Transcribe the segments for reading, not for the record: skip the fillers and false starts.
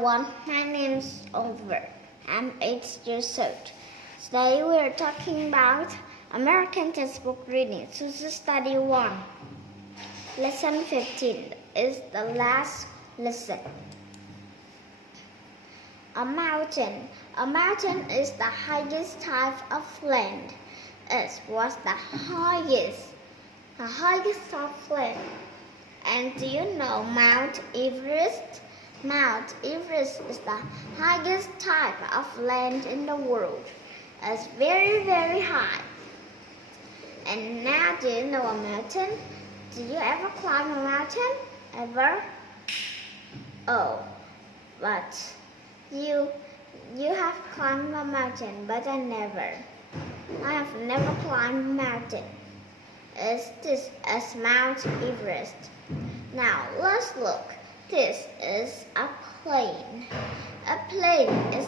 everyone, my name is Oliver. I'm 8 years old. Today we are talking about American textbook reading, Social Study 1. Lesson 15 is the last lesson. A mountain. A mountain is the highest type of land. It was the highest of land. And do you know Mount Everest? Mount Everest is the highest type of land in the world. It's very, very high. And now, do you know a mountain? Do you ever climb a mountain? Ever? Oh, but you have climbed a mountain, but I never. I have never climbed a mountain. This is Mount Everest. Now let's look. This is a plane. A plane is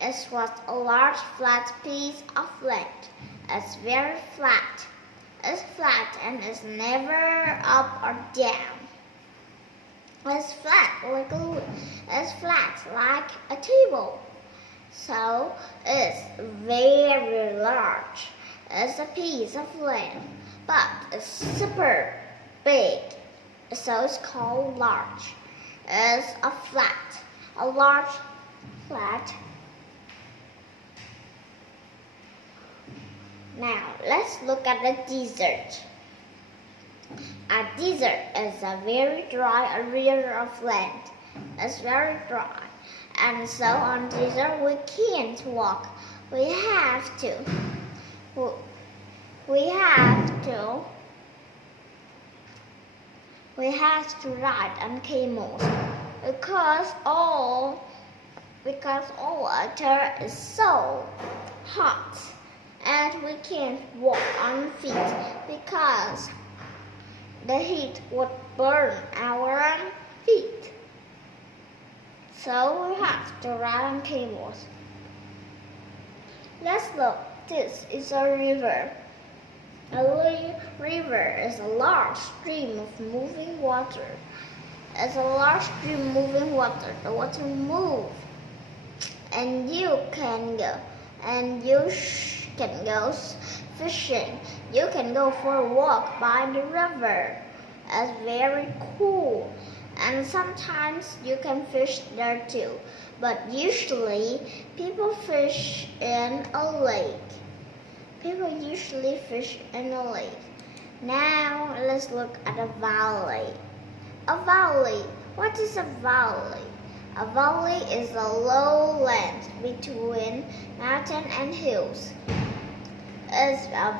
it was a large flat piece of land. It's very flat. It's flat and it's never up or down. It's flat like a table. So it's very large. It's a piece of land, but it's super big. So it's called large. It's a large flat. Now let's look at the desert. A desert is a very dry area of land. It's very dry. And so on desert we can't walk. We have to ride on camels because all water is so hot and we can't walk on feet because the heat would burn our feet. So we have to ride on camels. Let's look. This is a river. A river is a large stream of moving water. It's a large stream moving water. The water moves, and you can go. And you can go fishing. You can go for a walk by the river. It's very cool. And sometimes you can fish there too. But usually people fish in a lake. People usually fish in a lake. Now let's look at a valley. A valley. What is a valley? A valley is a low land between mountain and hills. It's a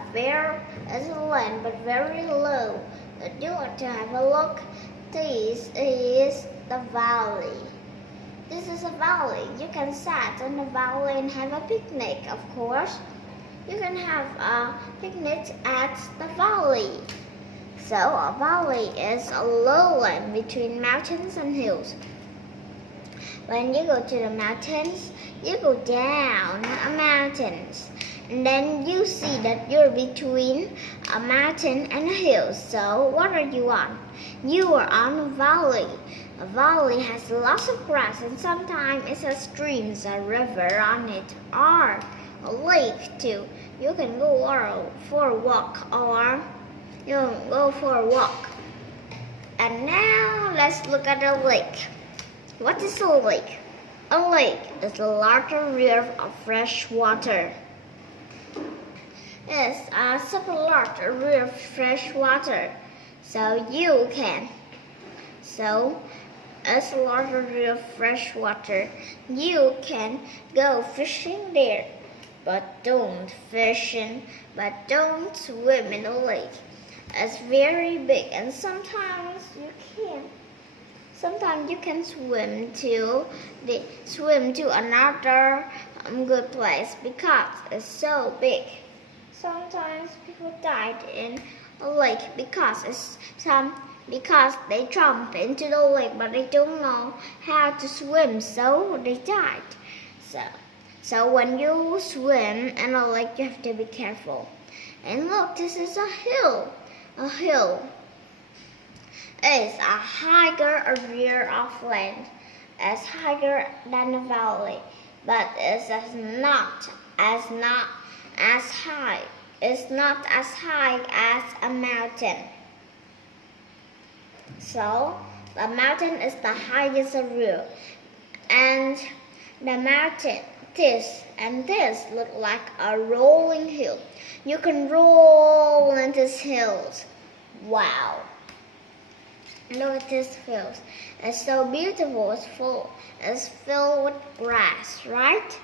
land but very low. If you want to have a look, this is the valley. This is a valley. You can sit in the valley and have a picnic, of course. You can have a picnic at the valley. So a valley is a lowland between mountains and hills. When you go to the mountains, you go down a mountains. And then you see that you're between a mountain and a hill. So what are you on? You are on a valley. A valley has lots of grass and sometimes it has streams, a river on it, or a lake too. You can go for a walk And now let's look at a lake. What is a lake? A lake is a large area of fresh water. It's a super large area of fresh water. It's a large area of fresh water. You can go fishing there, but don't swim in the lake. It's very big, and sometimes you can swim to another good place because it's so big. Sometimes people died in a lake because they jumped into the lake, but they don't know how to swim, so they died. So when you swim in a lake, you have to be careful. And look, this is a hill. is a higher area of land. It's higher than a valley, but it's not as high. It's not as high as a mountain. So the mountain is the highest area, and the mountain this look like a rolling hill. You can roll in these hills. Wow! Look at these hills. It's so beautiful. It's filled with grass, right?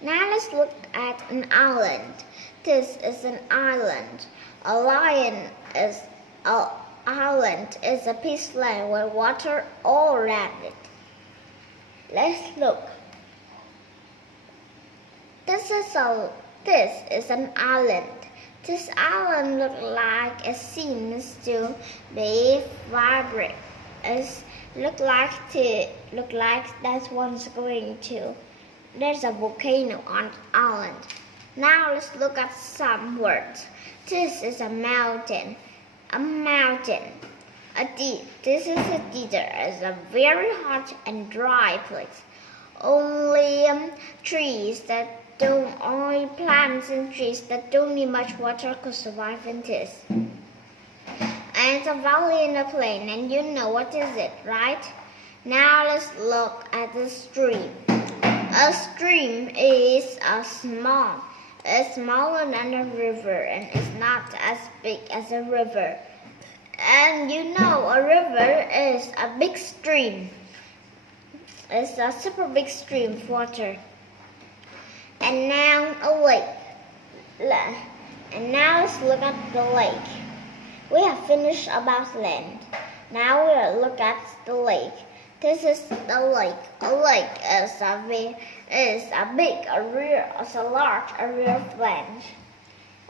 Now let's look at an island. This is an island. Island is a piece of land with water all around it. Let's look. This is an island. This island looks like it seems to be vibrant. It look like that one's going to. There's a volcano on the island. Now let's look at some words. This is a mountain. A mountain. This is a desert. It's a very hot and dry place. Only only plants and trees that don't need much water could survive in this. And it's a valley and a plain, and you know what is it, right? Now let's look at the stream. A stream is smaller than a river, and it's not as big as a river. And you know a river is a big stream. It's a super big stream of water. And now a lake. And now let's look at the lake. We have finished about land. Now we'll look at the lake. This is the lake. A lake is a large area of land.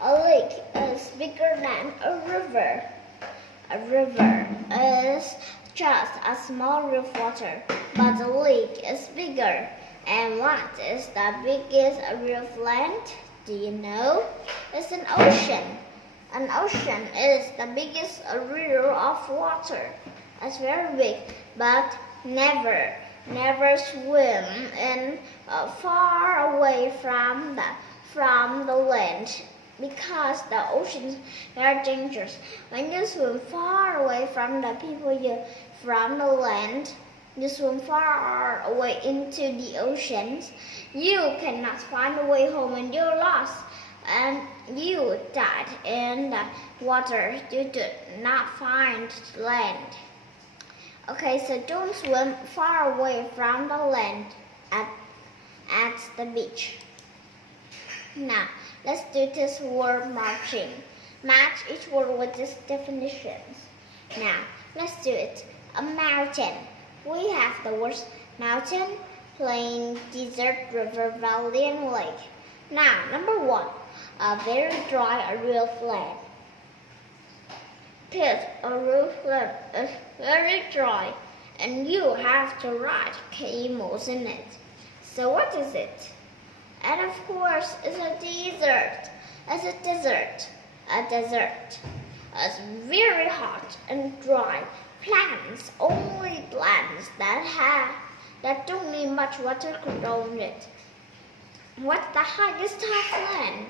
A lake is bigger than a river. A river is just a small river of water, but the lake is bigger. And what is the biggest area of land? Do you know? It's an ocean. An ocean is the biggest area of water. It's very big, but never swim in far away from the land, because the oceans are dangerous. When you swim far away from the people from the land, you swim far away into the oceans, you cannot find a way home and you're lost. And you died in the water. You did not find land. Okay, so don't swim far away from the land at the beach. Now, let's do this word marching. Match each word with its definitions. Now, let's do it. A mountain. We have the words mountain, plain, desert, river, valley, and lake. Now, number one, a very dry area of land. This area of land is very dry, and you have to ride camels in it. So what is it? And of course, it's a desert. It's a desert. A desert. It's very hot and dry. Only plants that don't need much water could own it. What's the highest type of land?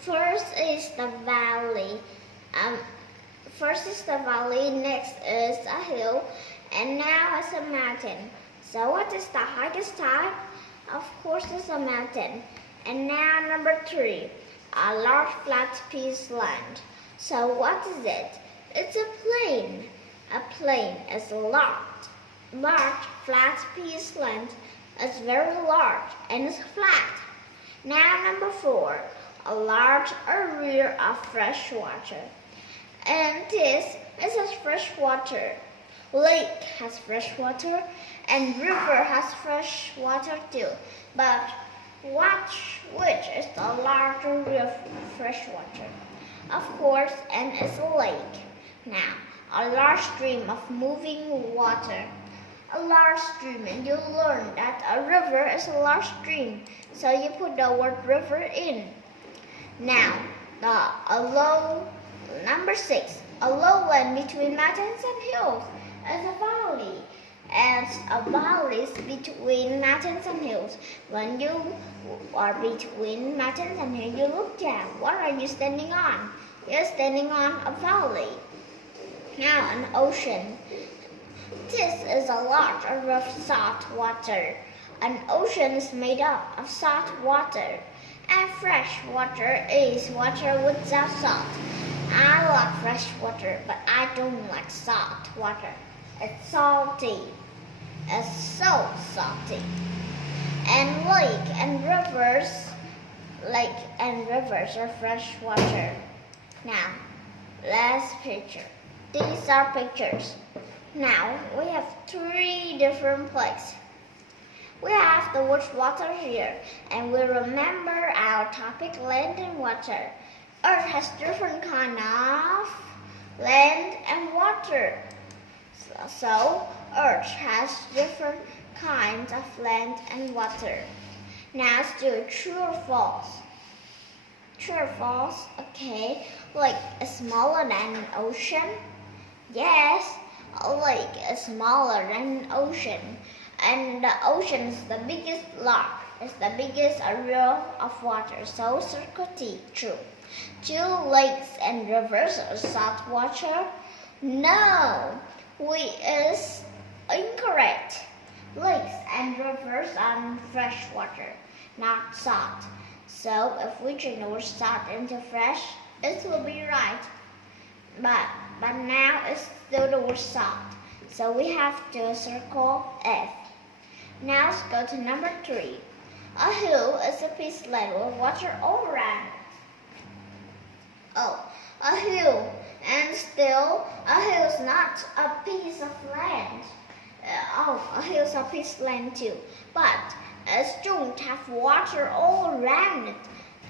First is the valley. Next is a hill, and now it's a mountain. So what is the highest type? Of course it's a mountain. And now number three, a large flat piece of land. So what is it? It's a plain. A plain is a large flat piece of land. It's very large and it's flat. Now number four, a large area of fresh water. And this is a fresh water. Lake has fresh water and river has fresh water too. But which is the larger area of fresh water? Of course, and it's a lake. Now, a large stream of moving water. A large stream, and you learn that a river is a large stream, so you put the word river in. Now, number six, A lowland between mountains and hills is a valley. And a valley is between mountains and hills. When you are between mountains and hills, you look down. What are you standing on? You're standing on a valley. Now an ocean. This is a large area of salt water. An ocean is made up of salt water. And fresh water is water without salt. I like fresh water, but I don't like salt water. It's salty. It's so salty. And lake and rivers are fresh water. Now, let's picture. These are pictures. Now, we have 3 different places. We have the word water here, and we remember our topic land and water. Earth has different kind of land and water. So, Earth has different kinds of land and water. Now let's do true or false. True or false? Okay. Lake is smaller than an ocean? Yes, a lake is smaller than an ocean. And the ocean is the biggest area of water. So circle T, true. 2 lakes and rivers are salt water? No, is incorrect. Lakes and rivers are fresh water, not salt. So if we change the word salt into fresh, it will be right. But now it's still the word salt. So we have to circle F. Now let's go to number 3. A hill is a piece of land with water all around it. Oh, a hill. And still, a hill is not a piece of land. A hill is a piece of land too. But it don't have water all around it.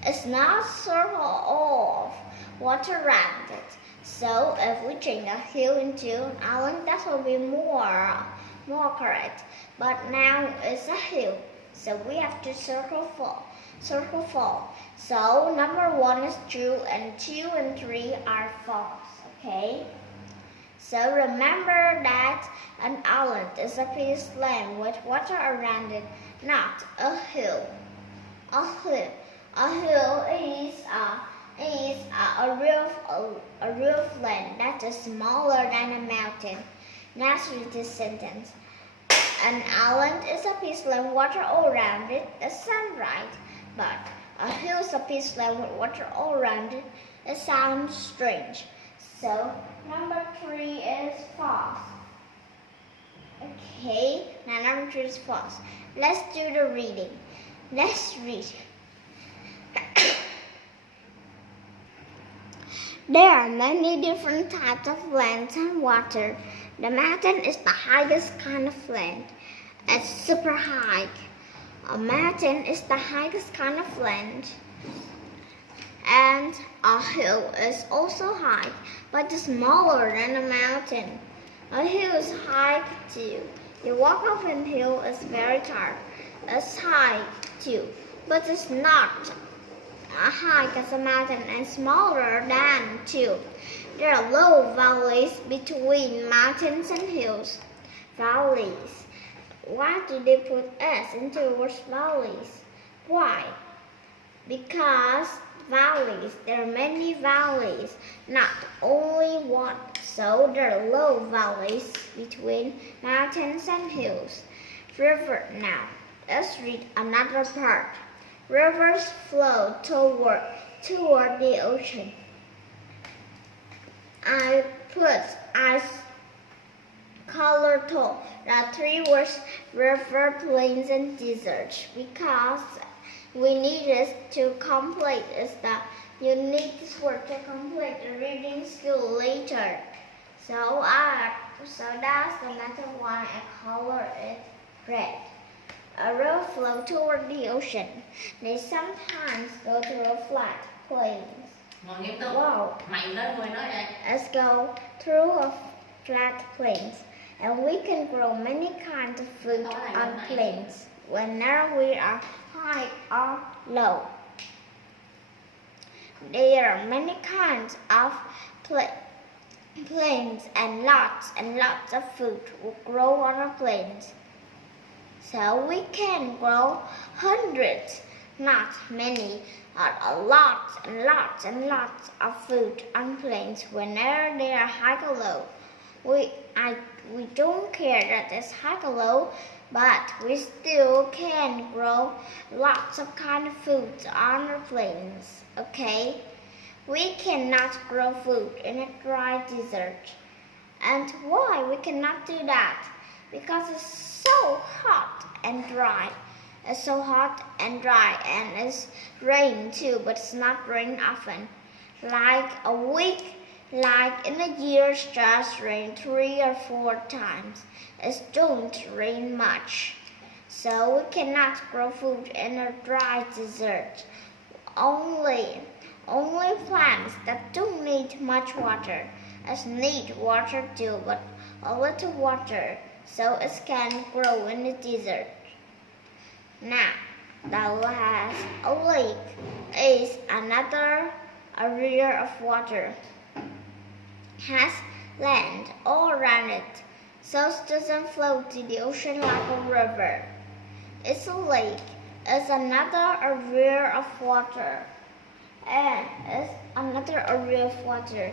It's not circle of water around it. So if we change a hill into an island, that will be more correct. But now it's a hill. So we have to circle fall. So number 1 is true and 2 and 3 are false. Okay? So remember that an island is a piece of land with water around it, not a hill. A hill is a real of land that is smaller than a mountain. Now read this sentence. An island is a piece of land with water all around it. That sounds right. But a hill is a piece of land with water all around it. It sounds strange. So number 3 is false. Okay, now number 3 is false. Let's do the reading. Let's read. There are many different types of land and water. The mountain is the highest kind of land. It's super high. A mountain is the highest kind of land. And a hill is also high, but it's smaller than a mountain. A hill is high too. You walk up a hill is very tall. It's high too, but it's not high as a mountain and smaller than too. There are low valleys between mountains and hills. Valleys. Why do they put S into the word valleys? Why? Because valleys, there are many valleys, not only one. So there are low valleys between mountains and hills. River now. Let's read another part. Rivers flow toward the ocean. I put ice color to the 3 words river, plains, and deserts because we need it to complete. You need this word to complete the reading skill later. So that's the method why I color it red. A river flows toward the ocean. They sometimes go through flat plains. Wow. Let's go through a flat plains. And we can grow many kinds of food on plains, whether we are high or low. There are many kinds of plains and lots of food will grow on our plains. So we can grow hundreds, not many, but a lot and lots of food on plains whenever they are high or low. We don't care that it's high or low, but we still can grow lots of kind of foods on our plains, okay? We cannot grow food in a dry desert. And why we cannot do that? Because it's so hot and dry. It's so hot and dry, and it's rain too, but it's not rain often. Like a week, like in a year, just rain 3 or 4 times. It don't rain much. So we cannot grow food in a dry desert. Only plants that don't need much water. It need water too, but a little water, so it can grow in the desert. Now, the last lake is another area of water. Has land all around it, so it doesn't flow to the ocean like a river. It's a lake. It's another area of water. And it's another area of water,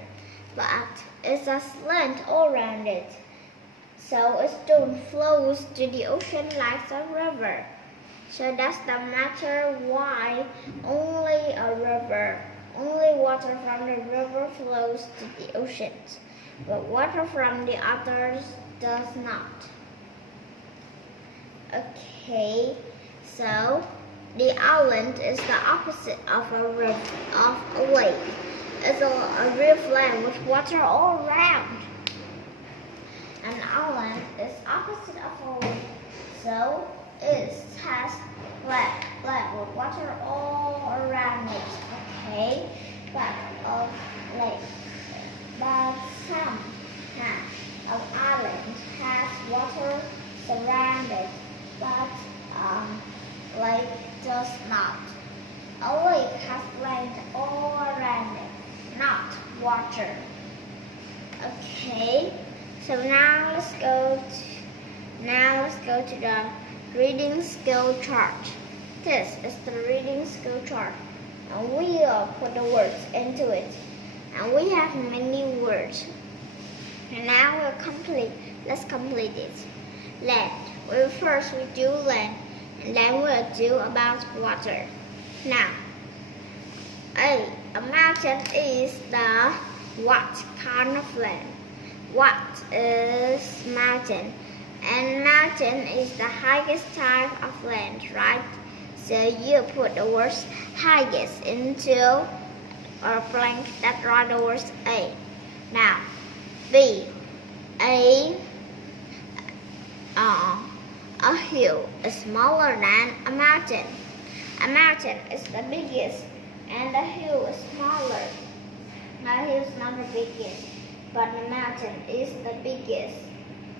but it has land all around it, so it don't flow to the ocean like a river. So that's the matter why only water from the river flows to the oceans, but water from the others does not. Okay, so the island is the opposite of a lake. It's a riverland with water all around. An island is opposite of a lake, so it has land with water all around it. Okay, but of lake, but some of islands has water surrounded, but lake does not. A lake has land all around it, not water. Okay, so now let's go to the reading skill chart. This is the reading skill chart, and we will put the words into it. And we have many words. And now let's complete it. Land. First we do land, and then we'll do about water. Now, a mountain is the what kind of land? What is mountain? And mountain is the highest type of land, right? So you put the words highest into a blank that write the words A. Now, B. A hill is smaller than a mountain. A mountain is the biggest, and a hill is smaller. A hill is not the biggest, but the mountain is the biggest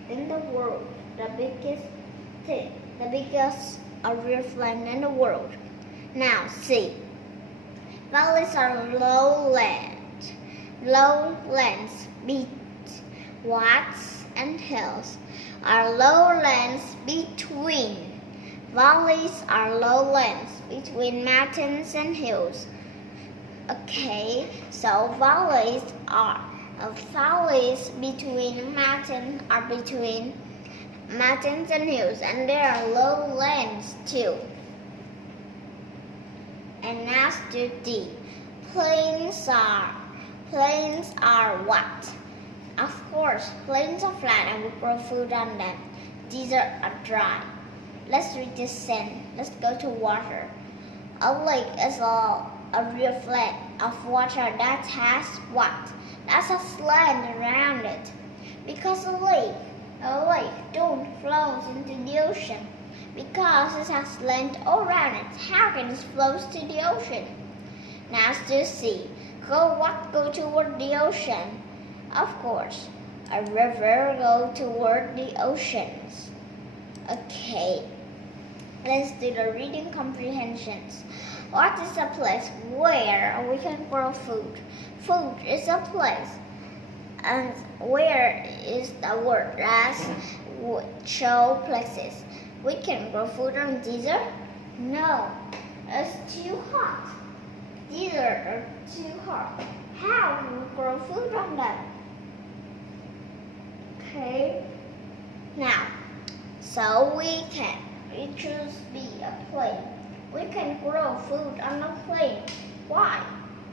in the world. The biggest riverland in the world. Now, C. Valleys are lowlands. Lowlands beat flats and hills are lowlands between. Valleys are lowlands between mountains and hills. Okay, so valleys between mountains are between mountains and hills, and there are lowlands too. And now to D. Plains are what? Of course, plains are flat and we grow food on them. Deserts are dry. Let's read this sentence. Let's go to water. A lake is a rivulet of water that has what? That has land around it. Because a lake don't flow into the ocean. Because it has land all around it. How can it flow to the ocean? Now to see. Go toward the ocean? Of course, a river goes toward the oceans. Okay, let's do the reading comprehensions. What is a place where we can grow food? Food is a place And where is the word that show places? We can grow food on desert? No, it's too hot. Desert are too hot. How do we grow food on them? Okay. Now, so we choose B, a plane. We can grow food on a plane. Why?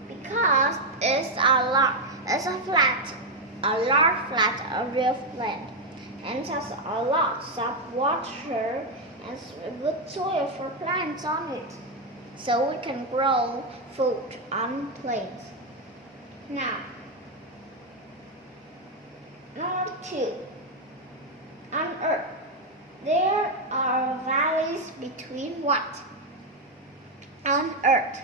Because it's a large flat area of land, and it has a lot of water and good soil for plants on it. So we can grow food on plains. Now, number 2. On Earth, there are valleys between what? On Earth.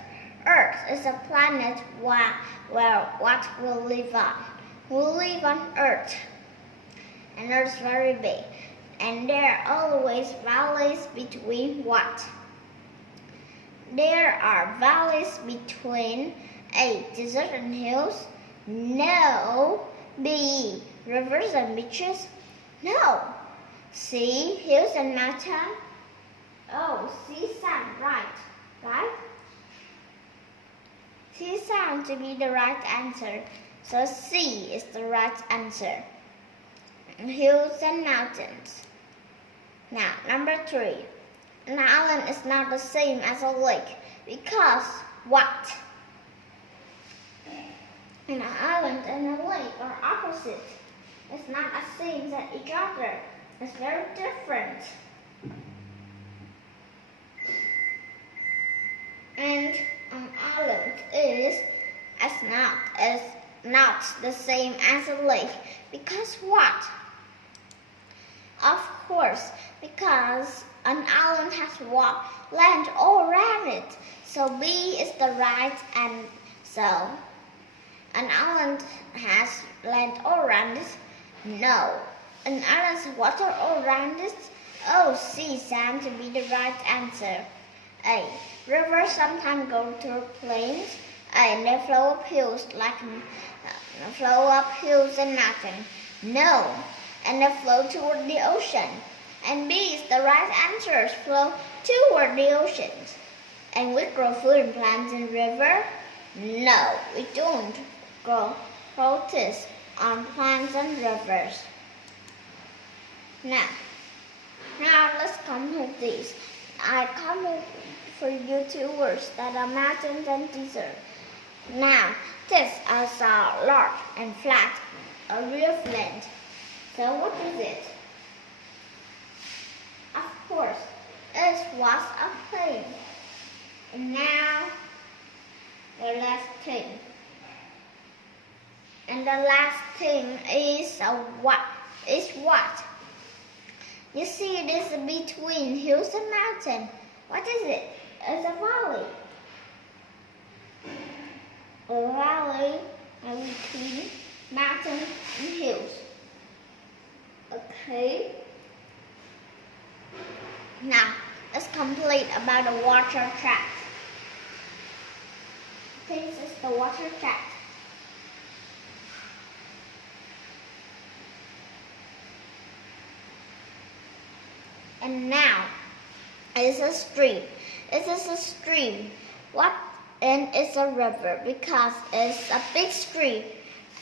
Earth is a planet where what we live on. We live on Earth, and Earth is very big. And there are always valleys between what? There are valleys between A, desert and hills. No. B, rivers and beaches. No. C, hills and mountains. Oh, C, sand, right? C sounds to be the right answer, so C is the right answer. Hills and mountains. Now, number 3. An island is not the same as a lake because what? An island and a lake are opposite. It's not the same as each other. It's very different. And an island is not the same as a lake because what? Of course, because an island has land all around it. So B is the right answer. An island has land all around it. No. An island has water all around it. Oh, C sounds to be the right answer. A. Rivers sometimes go through plains. And they flow up hills and mountains. No. And they flow toward the ocean. And B is the right answer. Flow toward the oceans. And we grow food and plants in river? No, we don't grow this on plants and rivers. Now let's complete these. I complete for you 2 words that are mountains and desert. Now, this is a large and flat area of land. So what is it? Of course, it was a plain. And now, the last thing. And the last thing is what? You see, it is between hills and mountains. What is it? It's a valley. A valley between mountains and hills. Okay. Now, let's complete about the water track. This is the water track. And now, it's a stream. It is a stream. What? And it's a river because it's a big stream.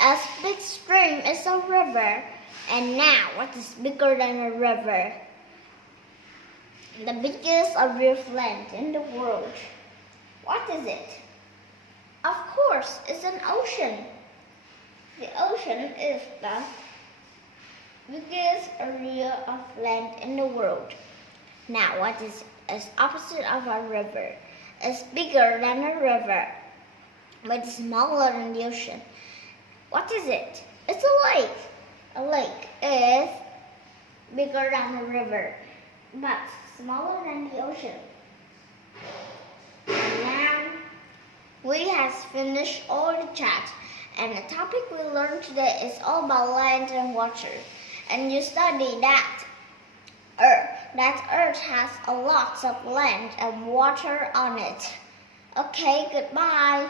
A big stream is a river. And now, what is bigger than a river? The biggest area of land in the world. What is it? Of course, it's an ocean. The ocean is the biggest area of land in the world. Now, what is opposite of a river? It's bigger than a river, but smaller than the ocean. What is it? It's a lake. A lake is bigger than a river, but smaller than the ocean. And now, we have finished all the chat, and the topic we learned today is all about land and water. And you study that Earth has a lot of land and water on it. Okay, goodbye.